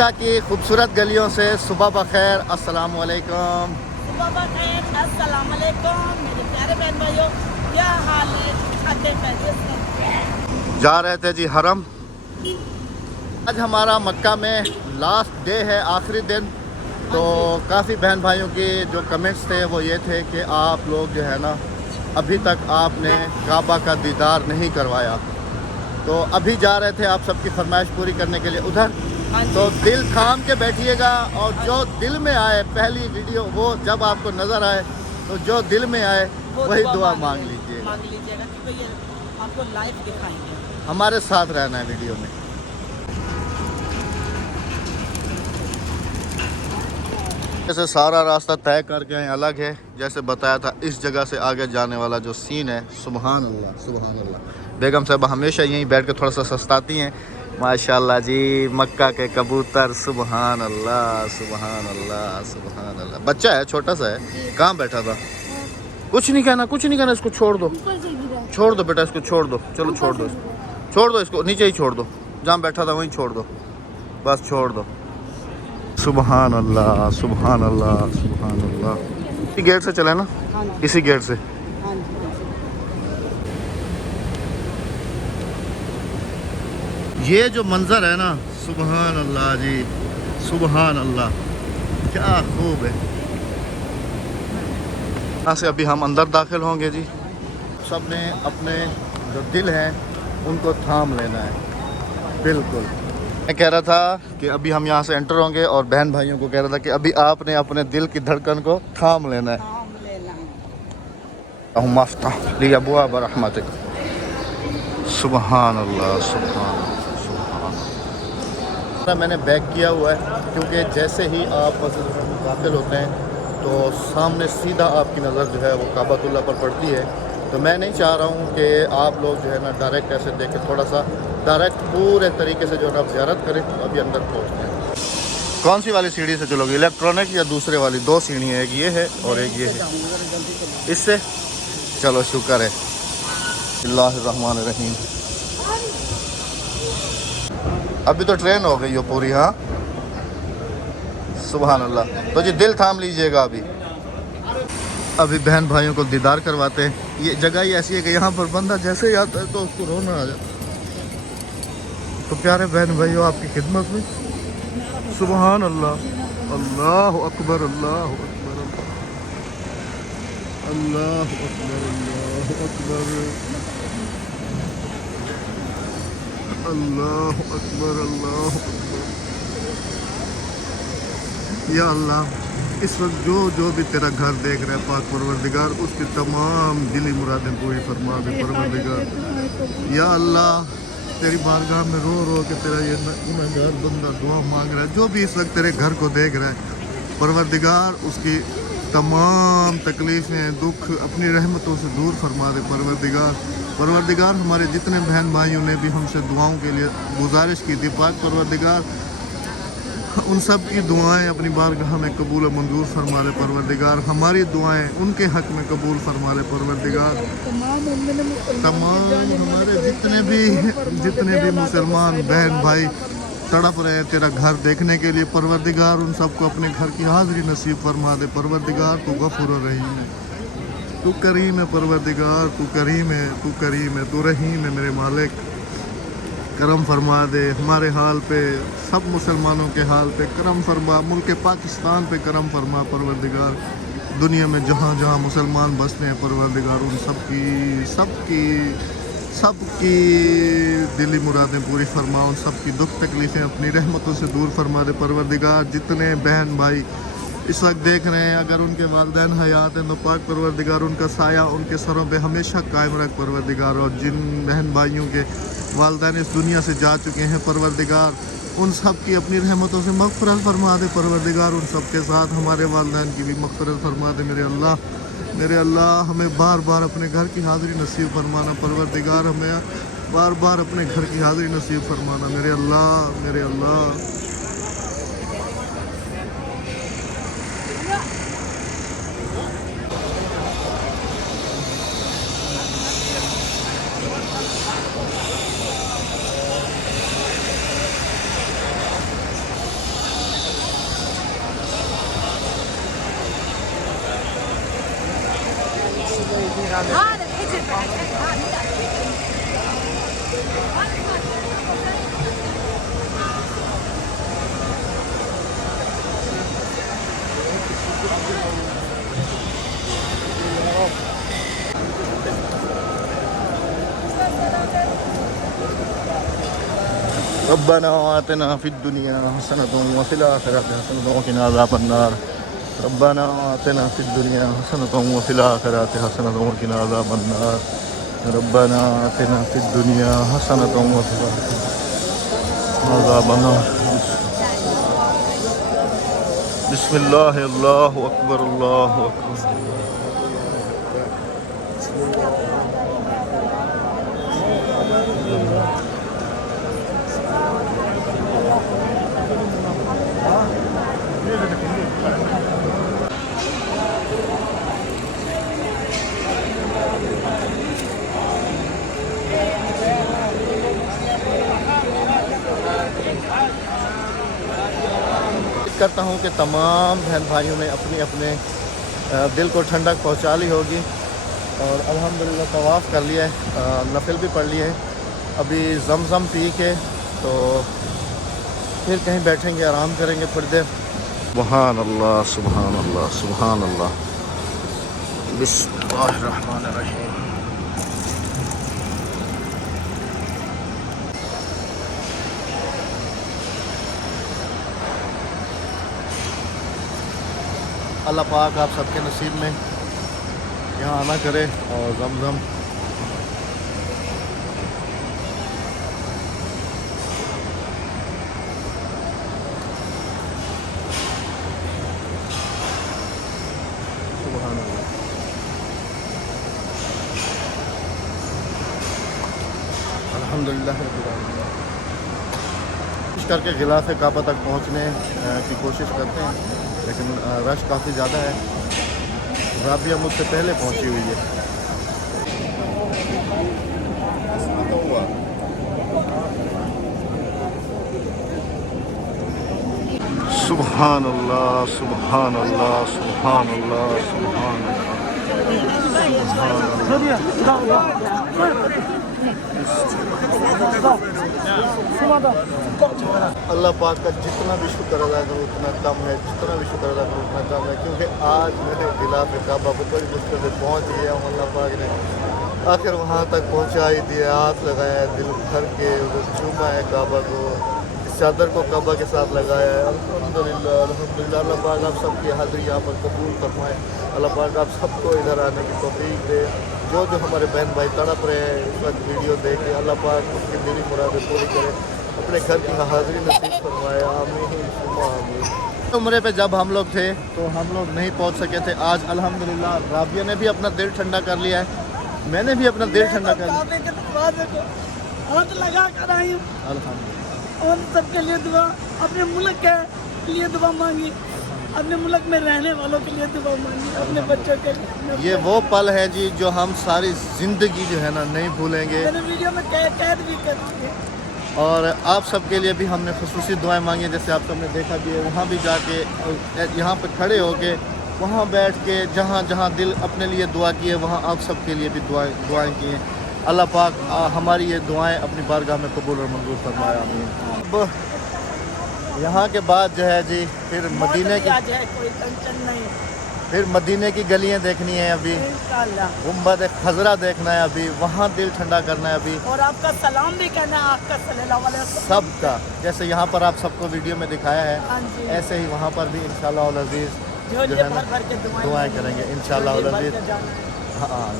मक्का की खूबसूरत गलियों से सुबह बखैर, अस्सलाम वालेकुम। सुबह बखैर, अस्सलाम वालेकुम मेरे प्यारे बहन भाइयों, क्या हाल है? खाते पैसे से जा रहे थे जी हरम। आज हमारा मक्का में लास्ट डे है, आखिरी दिन। तो काफ़ी बहन भाइयों के जो कमेंट्स थे वो ये थे कि आप लोग जो है ना अभी तक आपने काबा का दीदार नहीं करवाया। तो अभी जा रहे थे आप सबकी फरमाइश पूरी करने के लिए उधर। तो दिल थाम के बैठिएगा और जो दिल में आए, पहली वीडियो वो जब आपको नज़र आए तो जो दिल में आए वही दुआ मांग लीजिएगा क्योंकि ये आपको लाइव दिखाएंगे। हमारे साथ रहना है वीडियो में। जैसे सारा रास्ता तय करके आए अलग है, जैसे बताया था इस जगह से आगे जाने वाला जो सीन है, सुबहान अल्लाह सुबहान अल्लाह। बेगम साहब हमेशा यहीं बैठ के थोड़ा सा सस्ताती हैं। माशाल्लाह जी, मक्का के कबूतर, सुबहान अल्लाह सुबहान अल्लाह सुबहान अल्लाह। बच्चा है, छोटा सा है, कहाँ बैठा था? कुछ नहीं कहना, कुछ नहीं कहना, इसको छोड़ दो, छोड़ दो बेटा, इसको छोड़ दो, चलो छोड़ दो इसको, छोड़ दो इसको, नीचे ही छोड़ दो, जहाँ बैठा था वहीं छोड़ दो, बस छोड़ दो। सुबहान अल्लाह सुबहान अल्लाह सुबहान अल्लाह। इसी गेट से चले ना, इसी गेट से। ये जो मंजर है ना, सुबहान अल्लाह जी, सुबहान अल्लाह, क्या खूब है। यहाँ से अभी हम अंदर दाखिल होंगे जी। सब ने अपने जो दिल हैं उनको थाम लेना है, बिल्कुल। मैं कह रहा था कि अभी हम यहाँ से एंटर होंगे और बहन भाइयों को कह रहा था कि अभी आपने अपने दिल की धड़कन को थाम लेना है। सुबहान अल्लाह सुबहान अल्लाह। मैंने बैक किया हुआ है क्योंकि जैसे ही आप मस्जिद में दाखिल होते हैं तो सामने सीधा आपकी नज़र जो है वो काबतुल्लाह पर पड़ती है। तो मैं नहीं चाह रहा हूँ कि आप लोग जो है ना डायरेक्ट ऐसे देख के, थोड़ा सा डायरेक्ट पूरे तरीके से जो है ना आप ज़ियारत करें। तो अभी अंदर पहुँचते हैं। कौन सी वाली सीढ़ी से चलोगे, इलेक्ट्रॉनिक या दूसरे वाली? दो सीढ़ी है, एक ये है और एक ये है। इससे चलो, शुक्र है। बिस्मिल्लाहिर्रहमानिर्रहीम। अभी तो ट्रेन हो गई हो पूरी। हाँ सुबहान अल्लाह। तो जी दिल थाम लीजिएगा। अभी बहन भाइयों को दीदार करवाते हैं। ये जगह ही ऐसी है कि यहाँ पर बंदा जैसे ही आता है तो उसको रोना आ जाता है। तो प्यारे बहन भाइयों, आपकी खिदमत में सुबहान अल्लाह, अल्लाह अकबर, अल्लाह अकबर, अल्लाह अकबर, अल्लाह अकबर, अल्लाह अकबर, अल्लाह अकबर। या अल्लाह, इस वक्त जो भी तेरा घर देख रहा है पाक परवरदिगार, उसकी तमाम दिली मुरादें पूरी फरमा दे परवरदिगार। या अल्लाह, तेरी बारगाह में रो रो के तेरा ये गुनहगार बंदा दुआ मांग रहा है, जो भी इस वक्त तेरे घर को देख रहा है परवरदिगार, उसकी तमाम तकलीफ़ें दुख अपनी रहमतों से दूर फरमा दे परवरदिगार। परवरदिगार, हमारे जितने बहन भाइयों ने भी हमसे दुआओं के लिए गुजारिश की थी पाक परवरदिगार, उन सब की दुआएं अपनी बारगाह में कबूल मंजूर फरमा ले परवरदिगार। हमारी दुआएं उनके हक़ में कबूल फरमा ले परवरदिगार। तमाम हमारे जितने भी मुसलमान बहन भाई तड़प रहे हैं तेरा घर देखने के लिए परवरदिगार, उन सबको अपने घर की हाज़िरी नसीब फरमा दे परवरदिगार। तू गफूर रहीम है, तू करीम है परवरदिगार, तू करीम है, तू करीम है, तू रहीम है मेरे मालिक। करम फरमा दे हमारे हाल पे, सब मुसलमानों के हाल पे करम फरमा, मुल्क पाकिस्तान पे करम फरमा परवरदिगार। दुनिया में जहाँ जहाँ मुसलमान बसते हैं परवरदिगार, उन सबकी दिली मुरादें पूरी फरमा, उन सबकी दुख तकलीफ़ें अपनी रहमतों से दूर फरमा दे परवरदिगार। जितने बहन भाई इस वक्त देख रहे हैं, अगर उनके वालिदैन हयात हैं तो पाक परवरदिगार उनका साया उनके सरों पे हमेशा कायम रख परवरदिगार। और जिन बहन भाइयों के वालिदैन इस दुनिया से जा चुके हैं परवरदिगार, उन सब की अपनी रहमतों से मग़फ़िरत फरमा दे परवरदिगार। उन सब के साथ हमारे वालिदैन की भी मग़फ़िरत फरमा दे मेरे अल्लाह। हमें बार बार अपने घर की हाज़िरी नसीब फरमाना परवरदिगार, हमें बार बार अपने घर की हाज़िरी नसीब फरमाना मेरे अल्लाह, मेरे अल्लाह। ربنا آتنا في الدنيا حسنة وفي الآخرة حسنة وقنا عذاب النار ربنا آتنا في الدنيا حسنة وفي الآخرة حسنة وقنا عذاب النار ربنا آتنا في الدنيا حسنة وفي الآخرة عذاب النار بسم الله الله أكبر الله أكبر کرتا ہوں کہ تمام بہن بھائیوں نے اپنے اپنے دل کو ٹھنڈک پہنچا لی ہوگی اور الحمدللہ طواف کر لیا ہے نفل بھی پڑھ لیے ہیں ابھی زمزم پی کے تو پھر کہیں بیٹھیں گے آرام کریں گے تھوڑی دیر سبحان اللہ سبحان اللہ سبحان اللہ بسم اللہ الرحمن الرحیم اللہ پاک آپ سب کے نصیب میں یہاں آنا کرے اور زمزم سبحان اللہ الحمدللہ رب العالمین کوشش کر کے غلاف کعبہ تک پہنچنے کی کوشش کرتے ہیں لیکن رش کافی زیادہ ہے رابعہ مجھ سے پہلے پہنچی ہوئی ہے سبحان اللہ سبحان اللہ سبحان اللہ سبحان اللہ پاک کا جتنا بھی شکر ادا کروں اتنا کم ہے جتنا بھی شکر ادا کروں اتنا کم ہے کیونکہ آج میں نے غلاف کعبہ کو بڑی مشکل سے پہنچ گیا ہوں اللہ پاک نے آخر وہاں تک پہنچا ہی دیا ہاتھ لگایا دل بھر کے ادھر چوما ہے کعبہ کو اس چادر کو کعبہ کے ساتھ لگایا ہے الحمدللہ الحمدللہ اللہ پاک آپ سب کی حاضری یہاں پر قبول فرمائے اللہ پاک آپ سب کو ادھر آنے کی توفیق دے جو ہمارے بہن بھائی تڑپ رہے ہیں اس وقت ویڈیو دیکھ کے اللہ پاک ان کی دلی مرادیں پوری کرے اپنے گھر کی حاضری نصیب فرمائے آمین ثم آمین عمرے پہ جب ہم لوگ تھے تو ہم لوگ نہیں پہنچ سکے تھے آج الحمدللہ رابعہ نے بھی اپنا دل ٹھنڈا کر لیا ہے میں نے بھی اپنا دل ٹھنڈا کر لیا ہاتھ لگا کر آئی ہوں الحمدللہ اور سب کے لیے دعا اپنے ملک کے لیے دعا مانگی اپنے ملک میں رہنے والوں کے لیے دعا مانگی اپنے بچوں کے لیے یہ وہ پل ہے جی جو ہم ساری زندگی جو ہے نا نہیں بھولیں گے میں نے ویڈیو میں قید بھی کر دی اور آپ سب کے لیے بھی ہم نے خصوصی دعائیں مانگی جیسے آپ سب نے دیکھا بھی ہے وہاں بھی جا کے یہاں پہ کھڑے ہو کے وہاں بیٹھ کے جہاں جہاں دل اپنے لیے دعا کی ہے وہاں آپ سب کے لیے بھی دعائیں کی ہیں اللہ پاک ہماری یہ دعائیں اپنی بارگاہ میں قبول اور منظور فرمائے آمین اب یہاں کے بعد جو ہے جی پھر مدینے کی کوئی ٹینشن نہیں پھر مدینے کی گلیاں دیکھنی ہے ابھی انشاءاللہ گنبد خضرا دیکھنا ہے ابھی وہاں دل ٹھنڈا کرنا ہے ابھی اور آپ کا سلام بھی کہنا ہے آپ کا صلی اللہ علیہ وسلم سب کا جیسے یہاں پر آپ سب کو ویڈیو میں دکھایا ہے ہاں جی ایسے ہی وہاں پر بھی انشاءاللہ العزیز جو جو ہے نا بھر کے دعائیں کریں گے انشاءاللہ العزیز ہاں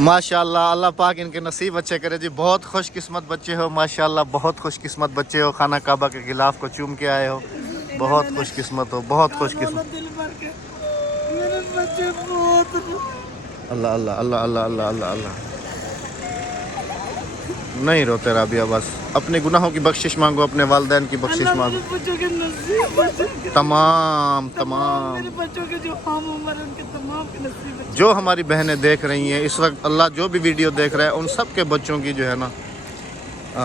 ماشاءاللہ اللہ پاک ان کے نصیب اچھے کرے جی بہت خوش قسمت بچے ہو ماشاءاللہ بہت خوش قسمت بچے ہو خانہ کعبہ کے غلاف کو چوم کے آئے ہو بہت خوش قسمت ہو بہت خوش قسمت دل بھر کے میرے بچے بہت اللہ اللہ اللہ اللہ اللہ اللہ اللہ نہیں روتے رابعہ بس اپنے گناہوں کی بخشش مانگو اپنے والدین کی بخشش مانگو بچوں کے نصیب تمام میرے بچوں کے جو عام عمر ان کے تمام کے نصیب جو ہماری بہنیں دیکھ رہی ہیں اس وقت اللہ جو بھی ویڈیو دیکھ رہا ہے ان سب کے بچوں کی جو ہے نا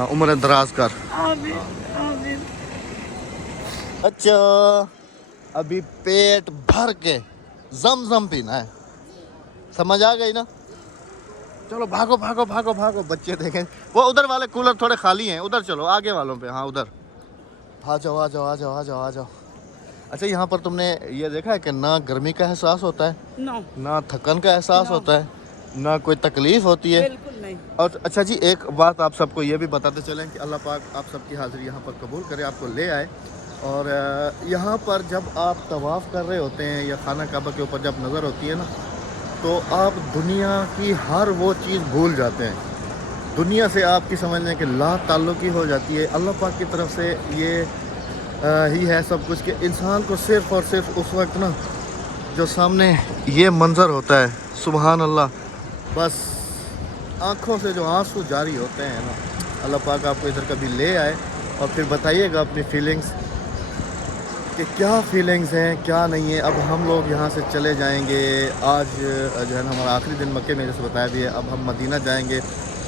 عمر دراز کر آمین آمین اچھا ابھی پیٹ بھر کے زمزم پینا ہے سمجھ آ گئی نا चलो भागो भागो भागो भागो, बच्चे देखें। वो उधर वाले कूलर थोड़े खाली हैं, उधर चलो आगे वालों पे। हाँ उधर आ जाओ आ जाओ आ जाओ आ जाओ आ जाओ। अच्छा यहाँ पर तुमने ये देखा है कि ना गर्मी का एहसास होता है, नो, ना थकन का एहसास No. होता है, ना कोई तकलीफ होती है। बिल्कुल नहीं। और अच्छा जी एक बात आप सबको ये भी बताते चलें कि अल्लाह पाक आप सबकी हाज़िरी यहाँ पर कबूल करे, आपको ले आए। और यहाँ पर जब आप तवाफ़ कर रहे होते हैं या खाना काबा के ऊपर जब नज़र होती है ना, तो आप दुनिया की हर वो चीज़ भूल जाते हैं। दुनिया से आपकी समझने कि ला ताल्लुकी हो जाती है। अल्लाह पाक की तरफ से ये ही है सब कुछ कि इंसान को सिर्फ़ और सिर्फ उस वक्त ना जो सामने ये मंज़र होता है, सुबहान अल्लाह, बस आँखों से जो आंसू जारी होते हैं ना। अल्लाह पाक आपको इधर कभी ले आए और फिर बताइएगा अपनी फीलिंग्स कि क्या फीलिंग्स हैं क्या नहीं है। अब हम लोग यहाँ से चले जाएंगे, आज जो है ना हमारा आखिरी दिन मक्के में जैसे बताया भी है। अब हम मदीना जाएंगे,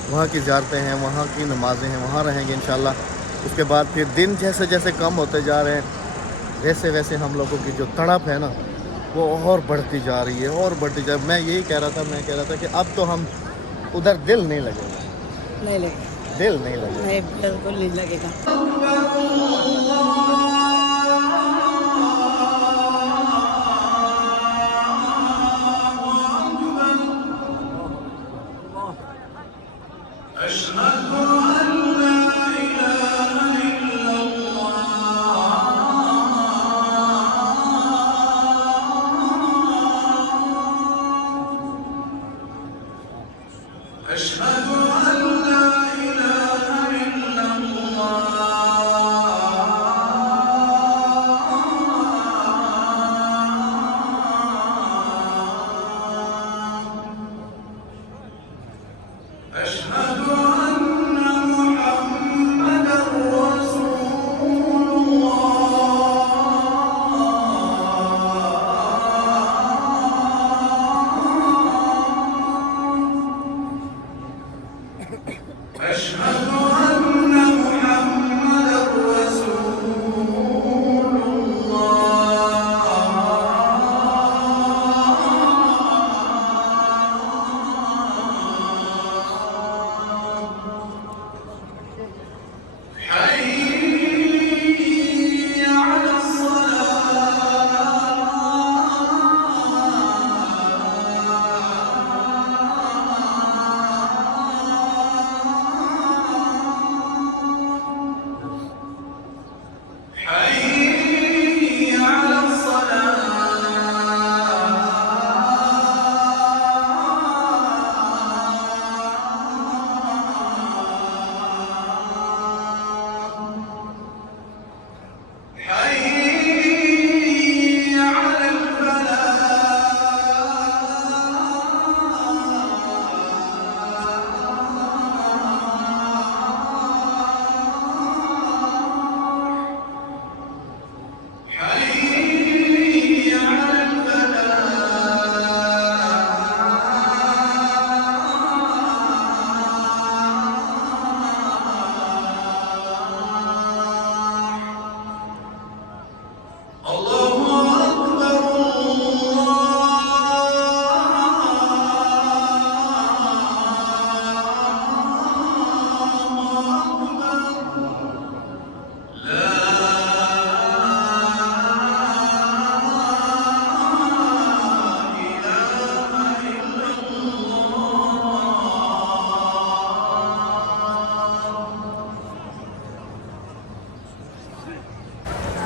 वहाँ की ज़ियारतें हैं, वहाँ की नमाज़ें हैं, वहाँ रहेंगे इंशाल्लाह। उसके बाद फिर दिन जैसे जैसे कम होते जा रहे हैं, वैसे वैसे हम लोगों की जो तड़प है ना वो और बढ़ती जा रही है और बढ़ती जा। मैं यही कह रहा था कि अब तो हम उधर दिल नहीं लगेगा, नहीं लगेगा, दिल नहीं लगेगा। नहीं बिल्कुल नहीं लगेगा।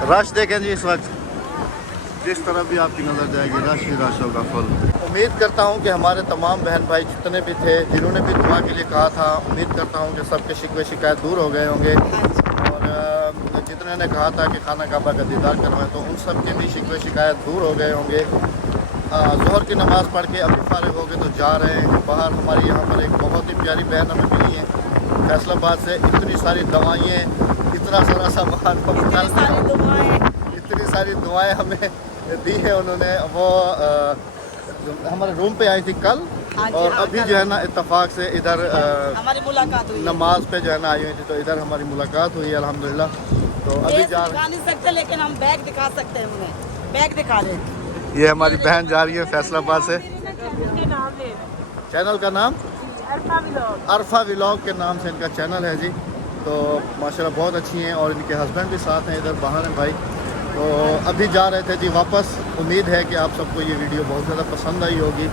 रश देखें जी, इस वक्त जिस तरफ भी आपकी नज़र जाएगी रश ही रश होगा फुल। उम्मीद करता हूँ कि हमारे तमाम बहन भाई जितने भी थे, जिन्होंने भी दुआ के लिए कहा था, उम्मीद करता हूँ कि सबके शिकवे शिकायत दूर हो गए होंगे। और जितने ने कहा था कि खाना काबा का दीदार करवाएं, तो उन सब के भी शिकवे शिकायत दूर हो गए होंगे। ज़ोहर की नमाज़ पढ़ के अभी फारिग हो गए तो जा रहे हैं बाहर। हमारी यहाँ पर एक बहुत ही प्यारी बहन हमें मिली है फैसलाबाद से। इतनी सारी दवाइयाँ, इतना सारा सामान, इतनी सारी दुआएं हमें दी है उन्होंने। वो हमारे रूम पे आई थी कल, और अभी जो है ना इत्तेफाक से इधर हमारी मुलाकात हुई, नमाज पे जो है ना आई हुई थी, तो इधर हमारी मुलाकात हुई अल्हम्दुलिल्लाह। तो अभी दिखा नहीं सकते लेकिन हम बैग दिखा सकते हैं, उन्हें बैग दिखा रहे हैं। ये हमारी बहन जा रही है फैसलाबाद से। चैनल का नाम अरफा व्लॉग। अरफा व्लॉग के नाम से इनका चैनल है जी। तो माशाल्लाह बहुत अच्छी हैं और इनके हस्बैंड भी साथ हैं, इधर बाहर हैं भाई। तो अभी जा रहे थे जी वापस। उम्मीद है कि आप सबको ये वीडियो बहुत ज़्यादा पसंद आई होगी।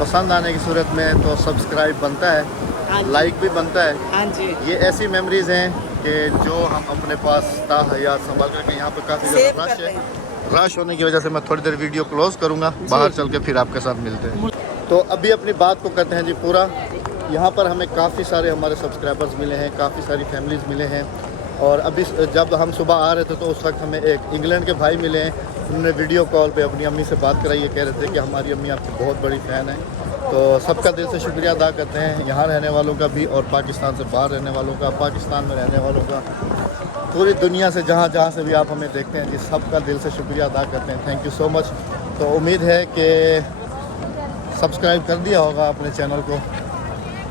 पसंद आने की सूरत में तो सब्सक्राइब बनता हाँ है, जी। लाइक भी बनता है। हाँ जी, ये ऐसी मेमोरीज़ हैं कि जो हम अपने पास ताहयात संभाल करके, यहाँ पर काफ़ी सेव ज़्यादा रश करते है। रश होने की वजह से मैं थोड़ी देर वीडियो क्लोज करूँगा, बाहर चल के फिर आपके साथ मिलते हैं। तो अभी अपनी बात को करते हैं जी पूरा। यहाँ पर हमें काफ़ी सारे हमारे सब्सक्राइबर्स मिले हैं, काफ़ी सारी फैमिलीज़ मिले हैं। और अभी जब हम सुबह आ रहे थे तो उस वक्त हमें एक इंग्लैंड के भाई मिले हैं। उन्होंने वीडियो कॉल पे अपनी अम्मी से बात कराई, ये कह रहे थे कि हमारी अम्मी आपकी बहुत बड़ी फ़ैन है। तो सबका दिल से शुक्रिया अदा करते हैं, यहाँ रहने वालों का भी और पाकिस्तान से बाहर रहने वालों का, पाकिस्तान में रहने वालों का, पूरी दुनिया से जहाँ जहाँ से भी आप हमें देखते हैं जी, सबका दिल से शुक्रिया अदा करते हैं। Thank you so much. तो उम्मीद है कि सब्सक्राइब कर दिया होगा अपने चैनल को।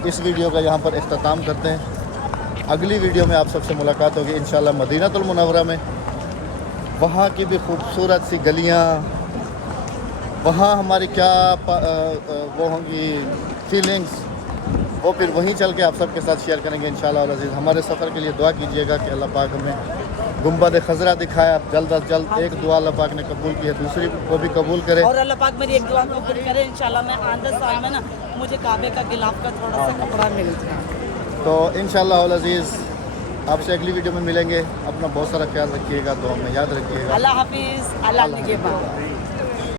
इस वीडियो का यहाँ पर इख्तिताम करते हैं। अगली वीडियो में आप सबसे मुलाकात होगी इंशाल्लाह मदीनातुल मुनव्वरा में। वहाँ की भी खूबसूरत सी गलियाँ, वहाँ हमारी क्या वो होंगी फीलिंग्स, वो फिर वहीं चल के आप सबके साथ शेयर करेंगे इंशाल्लाह और अज़ीज़। हमारे सफ़र के लिए दुआ कीजिएगा कि अल्लाह पाक हमें गुंबद खज़रा दिखाया, जल्द अज जल्द। एक दुआ अल्लाह पाक ने कबूल की है, दूसरी को भी कबूल करे। और अल्लाह पाक मेरी एक दुआ कबूल करे। इंशाल्लाह मैं आंदे साल में ना मुझे काबे का गिलाफ का थोड़ा सा कपड़ा मिल जाए। तो इंशाल्लाह और अज़ीज़ आपसे अगली वीडियो में मिलेंगे। अपना बहुत सारा ख्याल रखिएगा, तो हमें याद रखिएगा। अल्लाह हाफिज़, अल्लाह निगहबान।